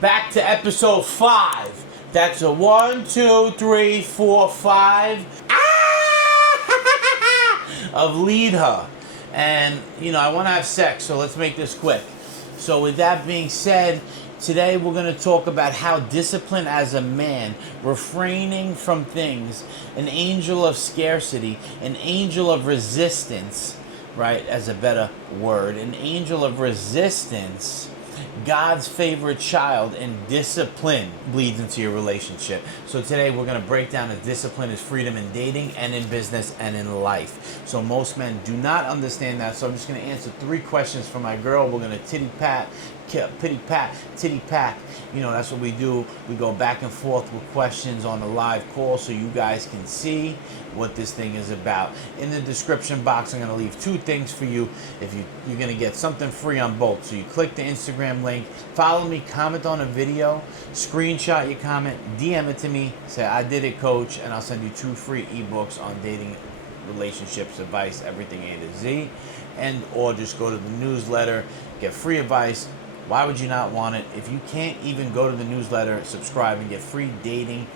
Back to episode 5. That's a 1, 2, 3, 4, 5 of Lead Her. And, I want to have sex, so let's make this quick. So with that being said, today we're going to talk about how discipline as a man, refraining from things, an angel of scarcity, an angel of resistance, right, as a better word, an angel of resistance, God's favorite child, and discipline bleeds into your relationship. So today we're going to break down that discipline is freedom in dating and in business and in life. So most men do not understand that. So I'm just going to answer 3 questions for my girl. We're going to pity pat, titty pack. That's what we do. We go back and forth with questions on the live call so you guys can see what this thing is about. In the description box, I'm going to leave 2 things for you. If you're going to get something free on both. So you click the Instagram link, follow me, comment on a video, screenshot your comment, DM it to me, say I did it, coach, and I'll send you 2 free ebooks on dating, relationships, advice, everything A to Z, and or just go to the newsletter, get free advice. Why would you not want it? If you can't even go to the newsletter, subscribe, and get free dating,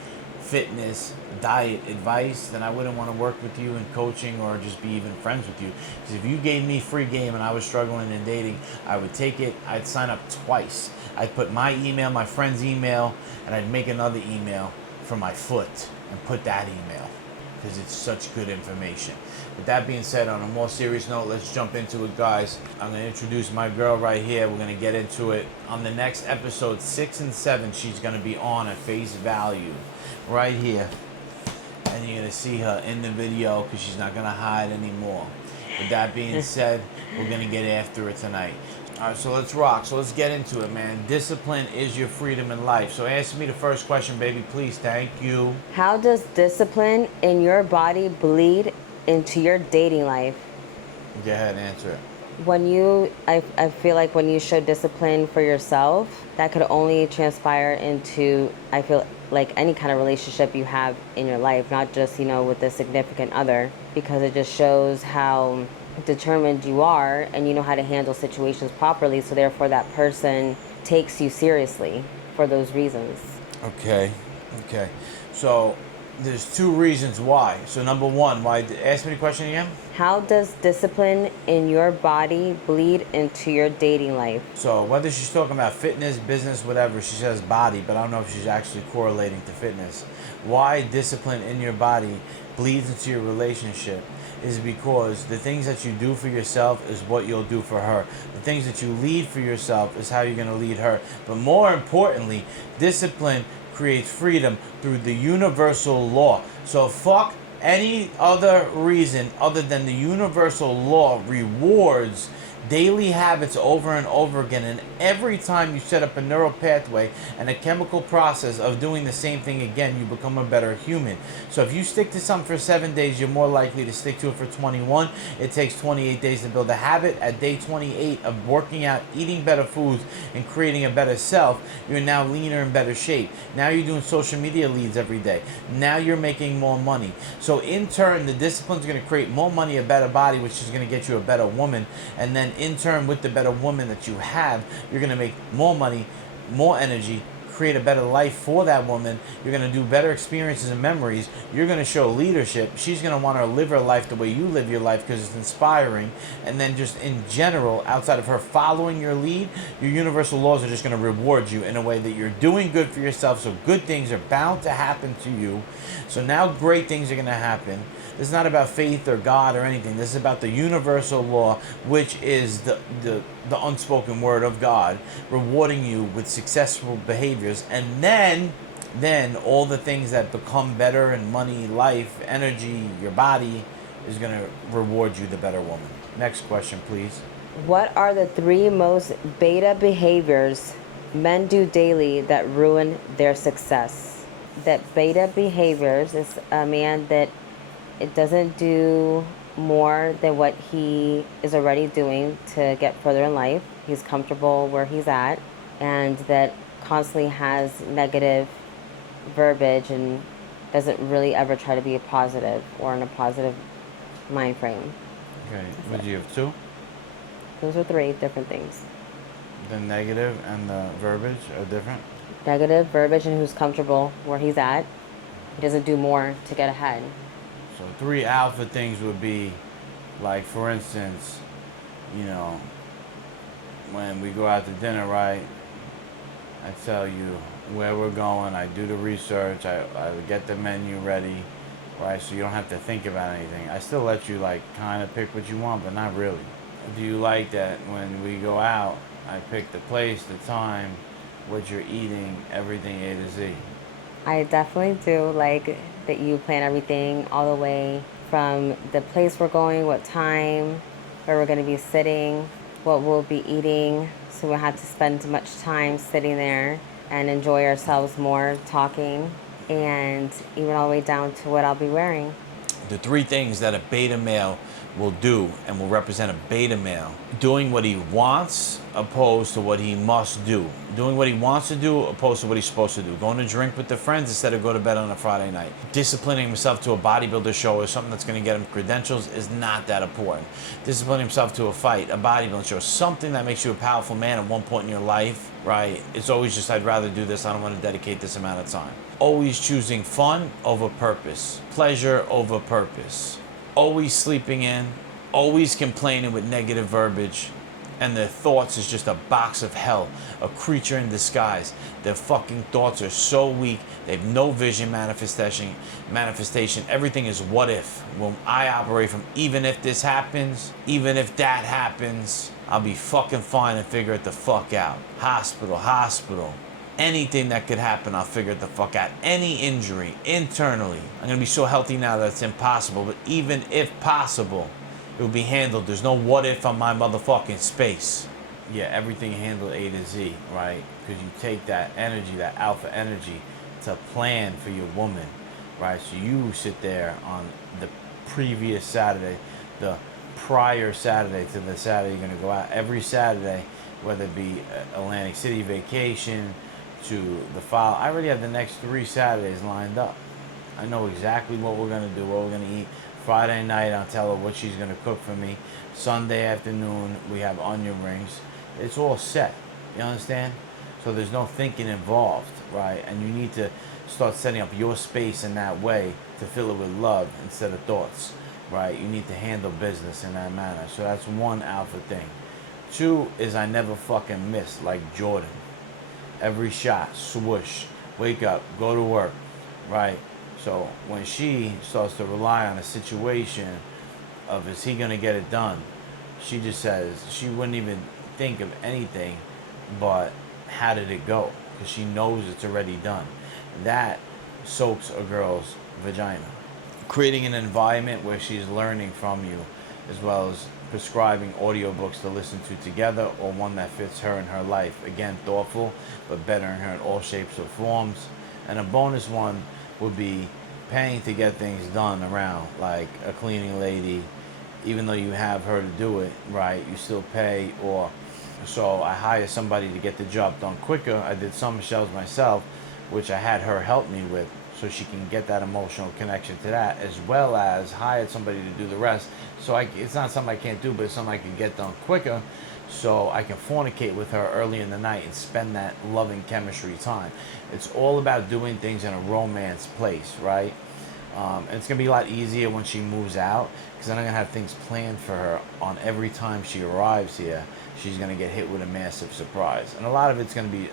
fitness, diet advice, then I wouldn't want to work with you in coaching or just be even friends with you. Because if you gave me free game and I was struggling in dating, I would take it. I'd sign up twice. I'd put my email, my friend's email, and I'd make another email for my foot and put that email because it's such good information. With that being said, on a more serious note, let's jump into it, guys. I'm going to introduce my girl right here. We're going to get into it. On the next episode, 6 and 7, she's going to be on at face value right here. And you're going to see her in the video because she's not going to hide anymore. With that being said, we're going to get after it tonight. All right, so let's rock. So let's get into it, man. Discipline is your freedom in life. So answer me the first question, baby, please. Thank you. How does discipline in your body bleed into your dating life? Go ahead and answer it. I feel like when you show discipline for yourself, that could only transpire into, I feel like, any kind of relationship you have in your life, not just, with a significant other, because it just shows how determined you are and you know how to handle situations properly, so therefore that person takes you seriously for those reasons. Okay. So there's 2 reasons why. So number 1, why? Ask me the question again. How does discipline in your body bleed into your dating life? So whether she's talking about fitness, business, whatever, she says body, but I don't know if she's actually correlating to fitness. Why discipline in your body bleeds into your relationship is because the things that you do for yourself is what you'll do for her. The things that you lead for yourself is how you're going to lead her. But more importantly, discipline creates freedom through the universal law. So fuck any other reason other than the universal law rewards daily habits over and over again, and every time you set up a neural pathway and a chemical process of doing the same thing again, you become a better human. So if you stick to something for 7 days, you're more likely to stick to it for 21. It takes 28 days to build a habit. At day 28 of working out, eating better foods, and creating a better self, you're now leaner and better shape. Now you're doing social media leads every day. Now you're making more money. So in turn, the discipline is going to create more money, a better body, which is going to get you a better woman, and then in turn, with the better woman that you have, you're going to make more money, more energy, create a better life for that woman. You're going to do better experiences and memories. You're going to show leadership. She's going to want to live her life the way you live your life because it's inspiring. And then just in general, outside of her following your lead, your universal laws are just going to reward you in a way that you're doing good for yourself. So good things are bound to happen to you. So now great things are going to happen. This is not about faith or God or anything. This is about the universal law, which is the unspoken word of God, rewarding you with successful behaviors. And then all the things that become better in money, life, energy, your body is going to reward you the better woman. Next question, please. What are the 3 most beta behaviors men do daily that ruin their success? That beta behaviors is a man that it doesn't do more than what he is already doing to get further in life. He's comfortable where he's at, and that constantly has negative verbiage and doesn't really ever try to be a positive or in a positive mind frame. Okay. What do you have, 2? Those are 3 different things. The negative and the verbiage are different. Negative verbiage and who's comfortable where he's at. He doesn't do more to get ahead. So 3 alpha things would be, like, for instance, you know, when we go out to dinner, right? I tell you where we're going. I do the research. I get the menu ready, right? So you don't have to think about anything. I still let you, like, kind of pick what you want, but not really. Do you like that when we go out, I pick the place, the time, what you're eating, everything A to Z? I definitely do like that you plan everything all the way from the place we're going, what time, where we're going to be sitting, what we'll be eating. So we'll have to spend much time sitting there and enjoy ourselves more talking, and even all the way down to what I'll be wearing. The 3 things that a beta male will do and will represent a beta male: doing what he wants opposed to what he must do, doing what he wants to do opposed to what he's supposed to do, going to drink with the friends instead of go to bed on a Friday night, disciplining himself to a bodybuilder show or something that's going to get him credentials is not that important, disciplining himself to a fight, a bodybuilding show, something that makes you a powerful man at one point in your life, right? It's always just, I'd rather do this, I don't want to dedicate this amount of time. Always choosing fun over purpose, pleasure over purpose, always sleeping in, always complaining with negative verbiage, and their thoughts is just a box of hell, a creature in disguise. Their fucking thoughts are so weak, they have no vision manifestation. Everything is what if. When I operate from even if this happens, even if that happens, I'll be fucking fine and figure it the fuck out. Hospital. Anything that could happen, I'll figure it the fuck out. Any injury, internally. I'm gonna be so healthy now that it's impossible, but even if possible, it will be handled. There's no what if on my motherfucking space. Yeah, everything handled A to Z, right? Because you take that energy, that alpha energy, to plan for your woman, right? So you sit there on the previous Saturday, the prior Saturday to the Saturday you're gonna go out. Every Saturday, whether it be Atlantic City vacation, to the file. I already have the next 3 Saturdays lined up. I know exactly what we're gonna do, what we're gonna eat. Friday night, I'll tell her what she's gonna cook for me. Sunday afternoon, we have onion rings. It's all set. You understand? So there's no thinking involved, right? And you need to start setting up your space in that way to fill it with love instead of thoughts, right? You need to handle business in that manner. So that's 1 alpha thing. 2 is I never fucking miss, like Jordan. Every shot, swoosh, wake up, go to work, right? So when she starts to rely on a situation of is he gonna get it done, she just says she wouldn't even think of anything but how did it go, because she knows it's already done. That soaks a girl's vagina. Creating an environment where she's learning from you, as well as prescribing audiobooks to listen to together, or one that fits her in her life. Again, thoughtful, but bettering her in all shapes or forms. And a bonus one would be paying to get things done around, like a cleaning lady. Even though you have her to do it, right, you still pay. Or so I hire somebody to get the job done quicker. I did some shelves myself, which I had her help me with, so she can get that emotional connection to that, as well as hired somebody to do the rest. So it's not something I can't do, but it's something I can get done quicker, so I can fornicate with her early in the night and spend that loving chemistry time. It's all about doing things in a romance place, right? And it's going to be a lot easier when she moves out, because then I'm going to have things planned for her on every time she arrives here. She's going to get hit with a massive surprise. And a lot of it's going to be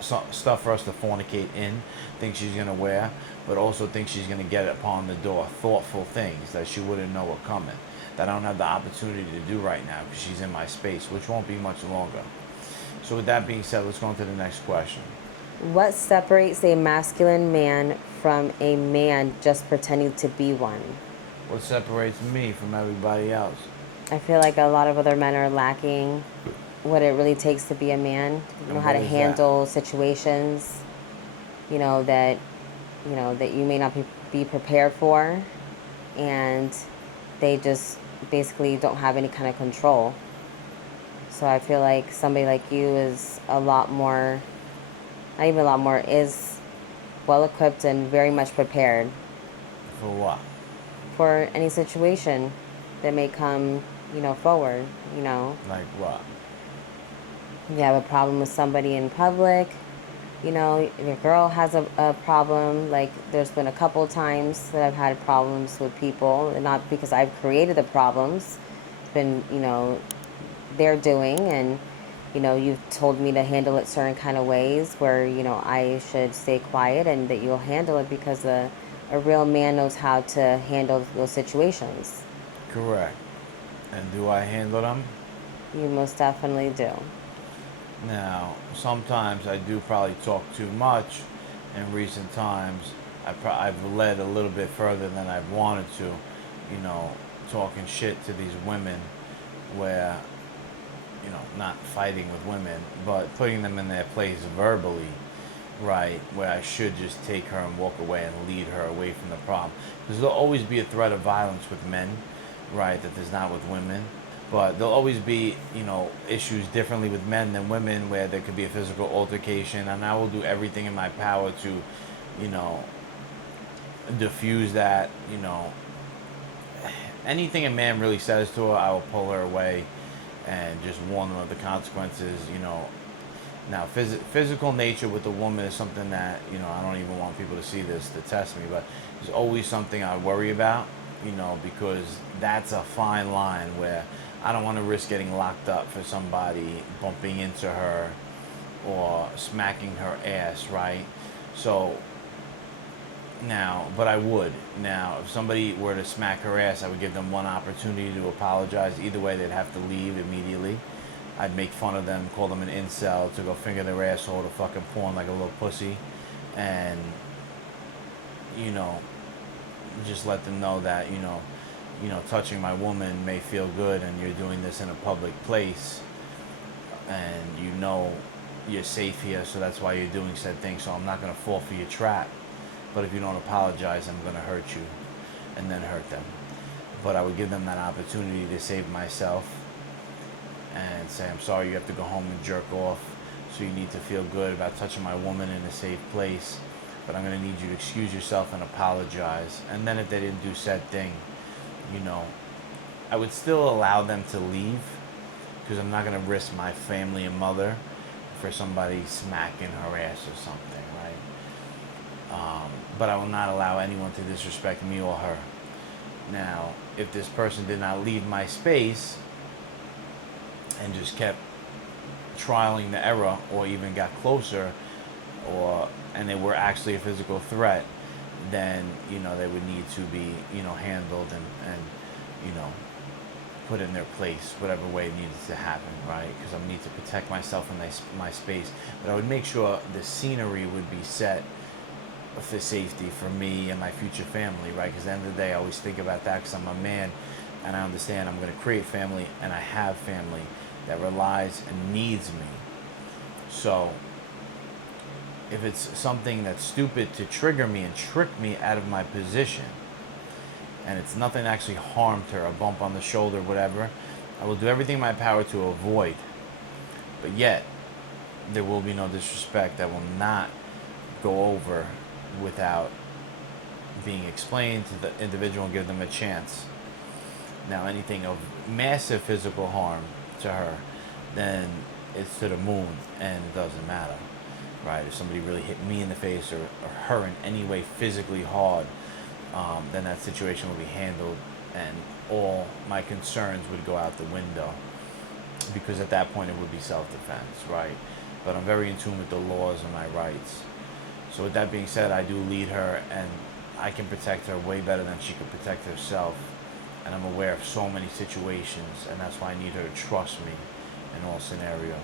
stuff for us to fornicate in, things she's going to wear, but also things she's going to get upon the door, thoughtful things that she wouldn't know were coming, that I don't have the opportunity to do right now because she's in my space, which won't be much longer. So with that being said, let's go on to the next question. What separates a masculine man from a man just pretending to be one? What separates me from everybody else? I feel like a lot of other men are lacking what it really takes to be a man. You know how to handle situations, that you may not be prepared for, and they just basically don't have any kind of control. So I feel like somebody like you is is well equipped and very much prepared. For what? For any situation that may come, forward, Like what? You have a problem with somebody in public, you know, your girl has a problem. Like, there's been a couple times that I've had problems with people, and not because I've created the problems. It's been, you know, their doing, and, you know, you've told me to handle it certain kind of ways where, you know, I should stay quiet and that you'll handle it because a real man knows how to handle those situations. Correct. And do I handle them? You most definitely do. Now, sometimes I do probably talk too much. In recent times, I've led a little bit further than I've wanted to, you know, talking shit to these women where, you know, not fighting with women, but putting them in their place verbally, right, where I should just take her and walk away and lead her away from the problem. Because there'll always be a threat of violence with men, right, that there's not with women. But there'll always be, you know, issues differently with men than women where there could be a physical altercation. And I will do everything in my power to, you know, diffuse that, you know. Anything a man really says to her, I will pull her away and just warn them of the consequences, you know. Now, physical nature with a woman is something that, you know, I don't even want people to see this to test me, but it's always something I worry about, you know, because that's a fine line where I don't want to risk getting locked up for somebody bumping into her or smacking her ass, right? So, now, but I would. Now, if somebody were to smack her ass, I would give them one opportunity to apologize. Either way, they'd have to leave immediately. I'd make fun of them, call them an incel, to go finger their asshole to fucking porn like a little pussy. And, you know, just let them know that, you know, touching my woman may feel good and you're doing this in a public place and you know you're safe here, so that's why you're doing said thing. So I'm not going to fall for your trap. But if you don't apologize, I'm going to hurt you and then hurt them. But I would give them that opportunity to save myself and say, I'm sorry, you have to go home and jerk off. So you need to feel good about touching my woman in a safe place. But I'm going to need you to excuse yourself and apologize. And then if they didn't do said thing, you know, I would still allow them to leave because I'm not going to risk my family and mother for somebody smacking her ass or something, right? But I will not allow anyone to disrespect me or her. Now, if this person did not leave my space and just kept trialing the error or even got closer and they were actually a physical threat, then, you know, they would need to be, you know, handled and you know, put in their place, whatever way it needed to happen, right? Because I need to protect myself and my space. But I would make sure the scenery would be set for safety for me and my future family, right? Because at the end of the day, I always think about that because I'm a man and I understand I'm going to create family and I have family that relies and needs me. So if it's something that's stupid to trigger me and trick me out of my position and it's nothing actually harmed her, a bump on the shoulder, whatever, I will do everything in my power to avoid. But yet, there will be no disrespect that will not go over without being explained to the individual and give them a chance. Now, anything of massive physical harm to her, then it's to the moon and it doesn't matter, right? If somebody really hit me in the face or her in any way physically hard, then that situation will be handled and all my concerns would go out the window because at that point it would be self-defense, right? But I'm very in tune with the laws and my rights. So with that being said, I do lead her and I can protect her way better than she could protect herself. And I'm aware of so many situations and that's why I need her to trust me in all scenarios.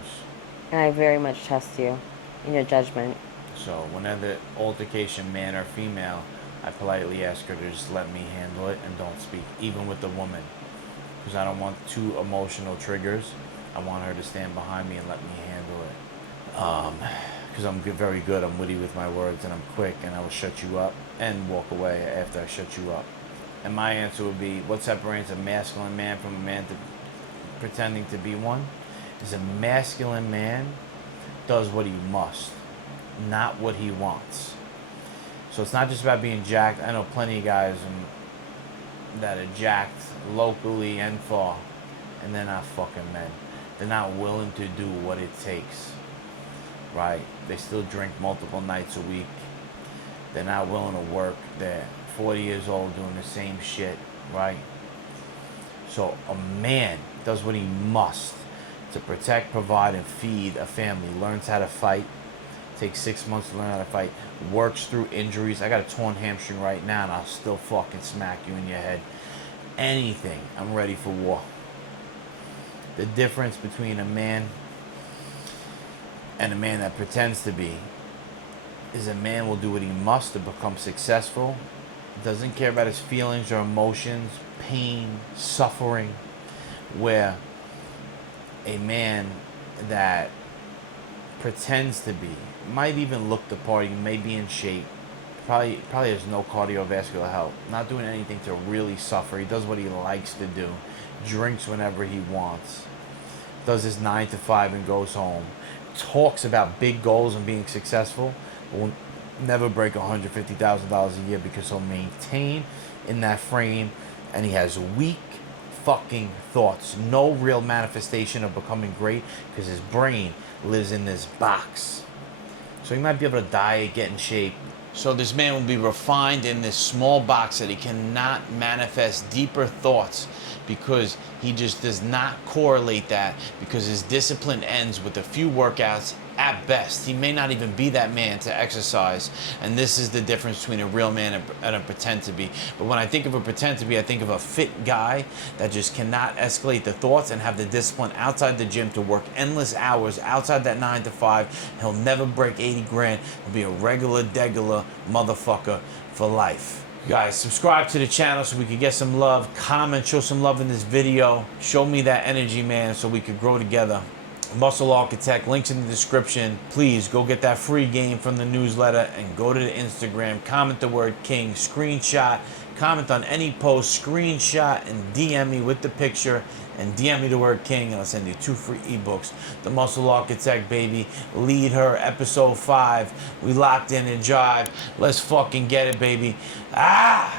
And I very much trust you in your judgment. So whenever altercation, man or female, I politely ask her to just let me handle it and don't speak, even with the woman. Because I don't want two emotional triggers. I want her to stand behind me and let me handle it. Because I'm very good, I'm witty with my words and I'm quick and I will shut you up and walk away after I shut you up. And my answer would be, what separates a masculine man from a man pretending to be one? Is a masculine man does what he must, not what he wants. So it's not just about being jacked. I know plenty of guys that are jacked locally and far, and they're not fucking men. They're not willing to do what it takes, right? They still drink multiple nights a week. They're not willing to work. They're 40 years old doing the same shit, right? So a man does what he must to protect, provide, and feed a family. Learns how to fight. Takes 6 months to learn how to fight. Works through injuries. I got a torn hamstring right now, and I'll still fucking smack you in your head. Anything. I'm ready for war. The difference between a man and a man that pretends to be is a man will do what he must to become successful. Doesn't care about his feelings or emotions, pain, suffering. Where a man that pretends to be might even look the part, he may be in shape, probably has no cardiovascular health, not doing anything to really suffer. He does what he likes to do, drinks whenever he wants, does his 9 to 5 and goes home, talks about big goals and being successful, but will never break $150,000 a year because he'll maintain in that frame, and he has weak fucking thoughts, no real manifestation of becoming great because his brain lives in this box. So he might be able to diet, get in shape. So this man will be refined in this small box that he cannot manifest deeper thoughts because he just does not correlate that, because his discipline ends with a few workouts at best. He may not even be that man to exercise, and this is the difference between a real man and a pretend to be. But when I think of a pretend to be, I think of a fit guy that just cannot escalate the thoughts and have the discipline outside the gym to work endless hours outside that 9 to 5. He'll never break 80 grand. He'll be a regular motherfucker for life. Guys, subscribe to the channel so we can get some love. Comment, show some love in this video. Show me that energy, man, so we could grow together. Muscle Architect, links in the description. Please go get that free game from the newsletter and go to the Instagram. Comment the word King, screenshot, comment on any post, screenshot, and DM me with the picture. And DM me the word King, and I'll send you 2 free ebooks. The Muscle Architect, baby. Lead Her, episode 5. We locked in and jive. Let's fucking get it, baby. Ah!